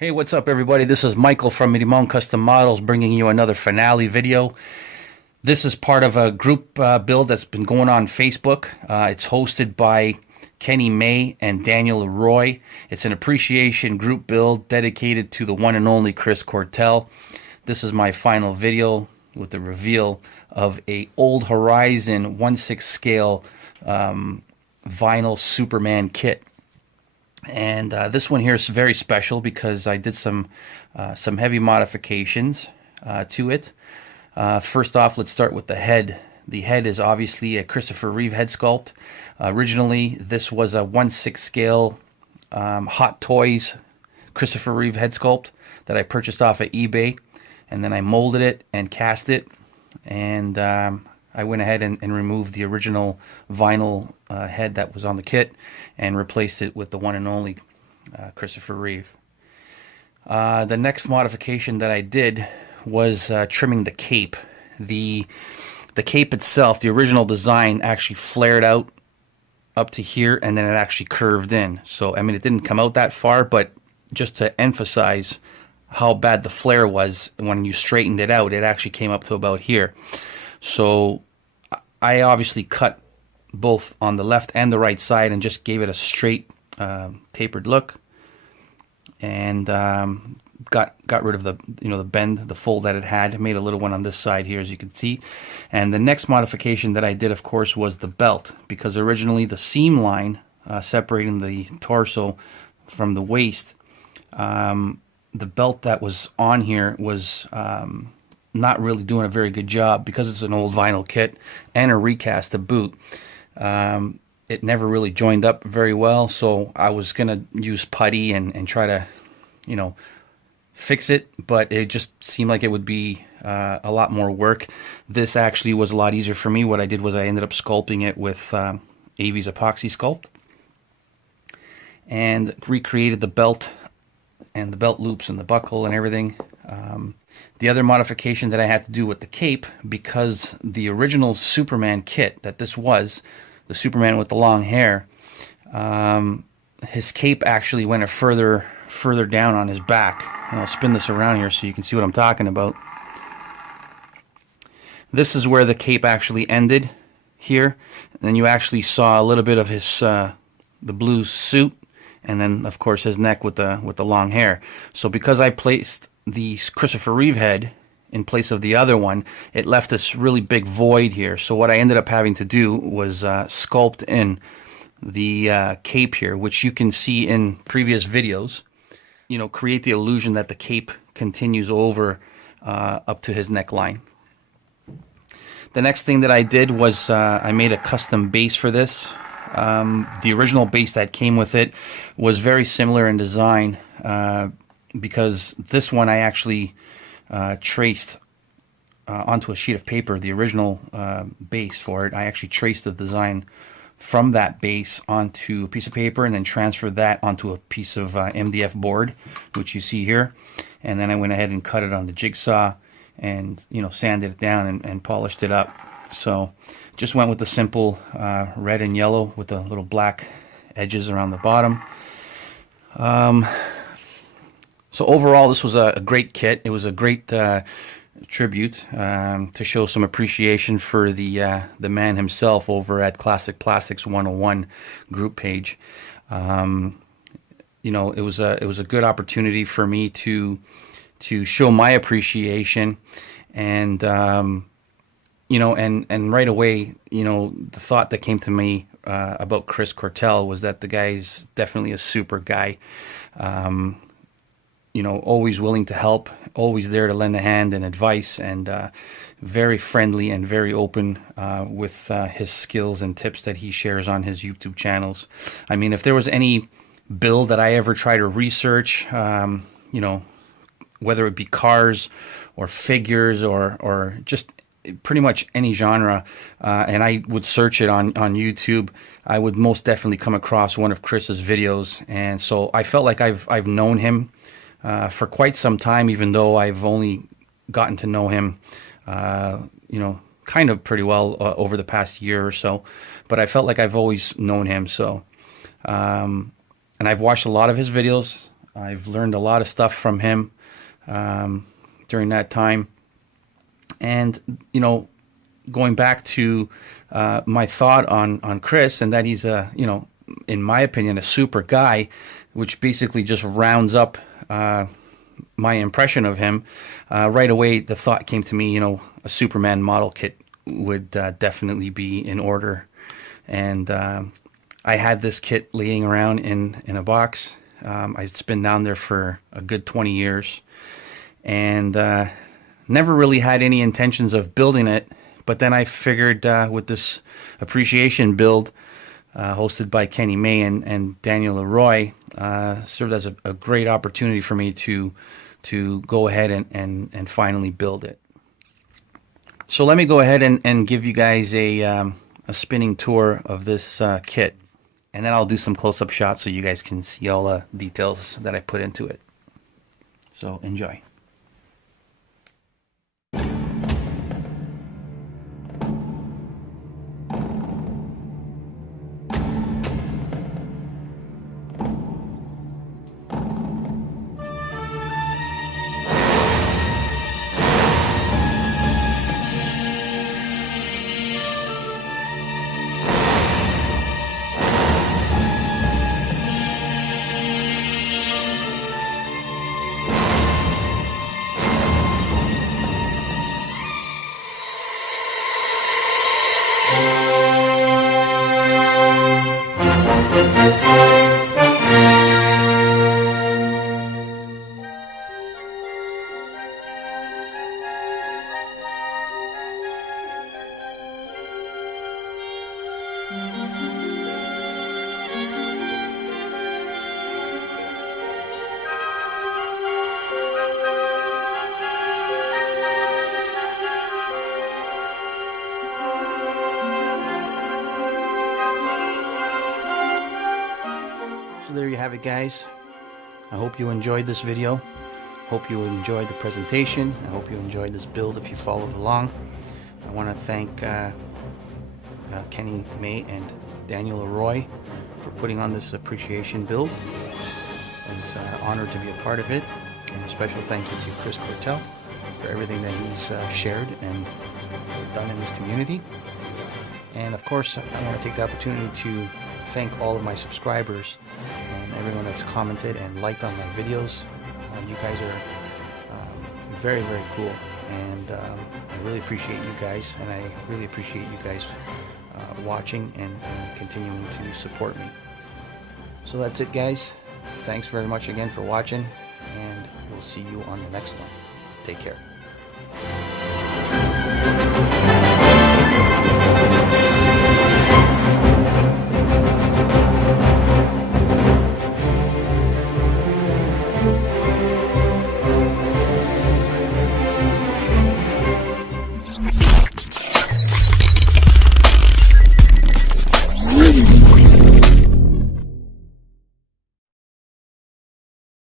Hey, what's up everybody? This is Michael from Minimum Custom Models bringing you another finale video. This is part of a group build that's been going on Facebook. It's hosted by Kenny May and Daniel Roy. It's an appreciation group build dedicated to the one and only Chris Cortel. This is my final video with the reveal of a Old Horizon 1/6 scale vinyl Superman kit. And this one here is very special because I did some heavy modifications to it. First off, let's start with the head. The head is obviously a Christopher Reeve head sculpt. Originally, this was a 1/6 scale Hot Toys Christopher Reeve head sculpt that I purchased off of eBay, and then I molded it and cast it, and I went ahead and removed the original vinyl head that was on the kit and replaced it with the one and only Christopher Reeve. The next modification that I did was trimming the cape. The cape itself, the original design, actually flared out up to here, and then it actually curved in. So, I mean, it didn't come out that far, but just to emphasize how bad the flare was, when you straightened it out, it actually came up to about here. So I obviously cut both on the left and the right side and just gave it a straight tapered look, and got rid of the the bend, the fold that it had. Made a little one on this side here, as you can see. And the next modification that I did, of course, was the belt, because originally the seam line separating the torso from the waist, the belt that was on here was not really doing a very good job, because it's an old vinyl kit and a recast to boot. It never really joined up very well, so I was gonna use putty and try to fix it, but it just seemed like it would be a lot more work. This actually was a lot easier for me. What I did was I ended up sculpting it with AV's epoxy sculpt and recreated the belt and the belt loops and the buckle and everything. The other modification that I had to do with the cape, because the original Superman kit that this was, the Superman with the long hair, his cape actually went a further down on his back. And I'll spin this around here so you can see what I'm talking about. This is where the cape actually ended here. And then you actually saw a little bit of his the blue suit, and then of course his neck with the long hair. So because I placed the Christopher Reeve head in place of the other one, it left this really big void here. So what I ended up having to do was sculpt in the cape here, which you can see in previous videos. Create the illusion that the cape continues over up to his neckline. The next thing that I did was I made a custom base for this. The original base that came with it was very similar in design, because this one I actually traced onto a sheet of paper. The original base for it, I actually traced the design from that base onto a piece of paper, and then transferred that onto a piece of MDF board, which you see here. And then I went ahead and cut it on the jigsaw and sanded it down and polished it up. So just went with the simple red and yellow with the little black edges around the bottom. So overall, this was a great kit. It was a great tribute to show some appreciation for the man himself over at Classic Plastics 101 group page. It was a good opportunity for me to show my appreciation, and and right away, the thought that came to me about Chris Cortel was that the guy's definitely a super guy. Always willing to help, always there to lend a hand and advice, and very friendly and very open with his skills and tips that he shares on his YouTube channels. I mean, if there was any build that I ever try to research, whether it be cars or figures or just pretty much any genre, and I would search it on YouTube, I would most definitely come across one of Chris's videos. And so I felt like I've known him for quite some time, even though I've only gotten to know him, kind of pretty well over the past year or so. But I felt like I've always known him. So, and I've watched a lot of his videos. I've learned a lot of stuff from him during that time. And, you know, going back to my thought on Chris, and that he's a, you know, in my opinion, a super guy, which basically just rounds up my impression of him. Right away, the thought came to me, you know, a Superman model kit would definitely be in order. And I had this kit laying around in a box. It's been down there for a good 20 years. And never really had any intentions of building it. But then I figured with this appreciation build hosted by Kenny May and Daniel Leroy, served as a great opportunity for me to go ahead and finally build it. So let me go ahead and give you guys a spinning tour of this kit. And then I'll do some close-up shots so you guys can see all the details that I put into it. So enjoy. So there you have it, guys. I hope you enjoyed this video. Hope you enjoyed the presentation. I hope you enjoyed this build if you followed along. I want to thank Kenny May and Daniel Leroy for putting on this appreciation build. I was honored to be a part of it. And a special thank you to Chris Cortel for everything that he's shared and done in this community. And of course, I want to take the opportunity to thank all of my subscribers and everyone that's commented and liked on my videos. You guys are very, very cool, and I really appreciate you guys, and I really appreciate you guys watching and continuing to support me. So that's it, guys. Thanks very much again for watching, and we'll see you on the next one. Take care.